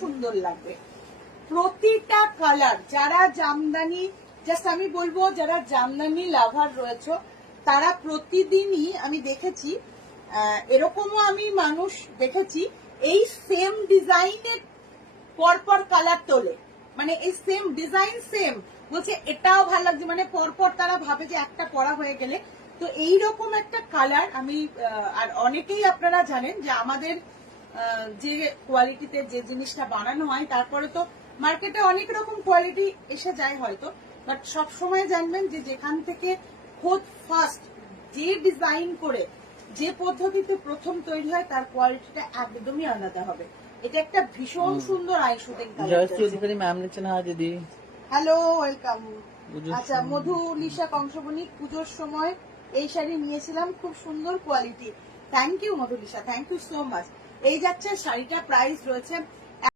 সুন্দর লাগবে। প্রতিটা কালার, যারা জামদানি, জাস্ট আমি বলবো যারা জামদানি লাভার রয়েছে তারা প্রতিদিনই আমি দেখেছি, এরকমও আমি মানুষ দেখেছি এই সেম ডিজাইনের পরপর কালার তোলে, মানে এই সেম ডিজাইন সেম বলছে এটাও ভালো লাগছে, মানে পরপর তারা ভাবে যে একটা পরা হয়ে গেলে। তো এইরকম একটা কালার আমি, আর অনেকেই আপনারা জানেন যে আমাদের যে কোয়ালিটিতে যে জিনিসটা বানানো হয়, তারপরে তো মার্কেটে অনেক রকম কোয়ালিটি এসে যায় হয়তো, বাট সব সময় জানবেন যে যেখান থেকে খোদ ফার্স্ট যে ডিজাইন করে যে পদ্ধতিতে প্রথম তৈরি হয় তার কোয়ালিটিটা একদমই আলাদা হবে। এটা একটা ভীষণ সুন্দর আই শুটিং কালার। ম্যাম লিখছেন হ্যাঁ দিদি, হ্যালো, ওয়েলকাম। আচ্ছা, মধু লিসা কংসবণী, পুজোর সময় এই শাড়ি নিয়েছিলাম, খুব সুন্দর quality. Thank you Madhu Lisa, thank you so much. এই যাচ্ছে শাড়িটা, প্রাইস রয়েছে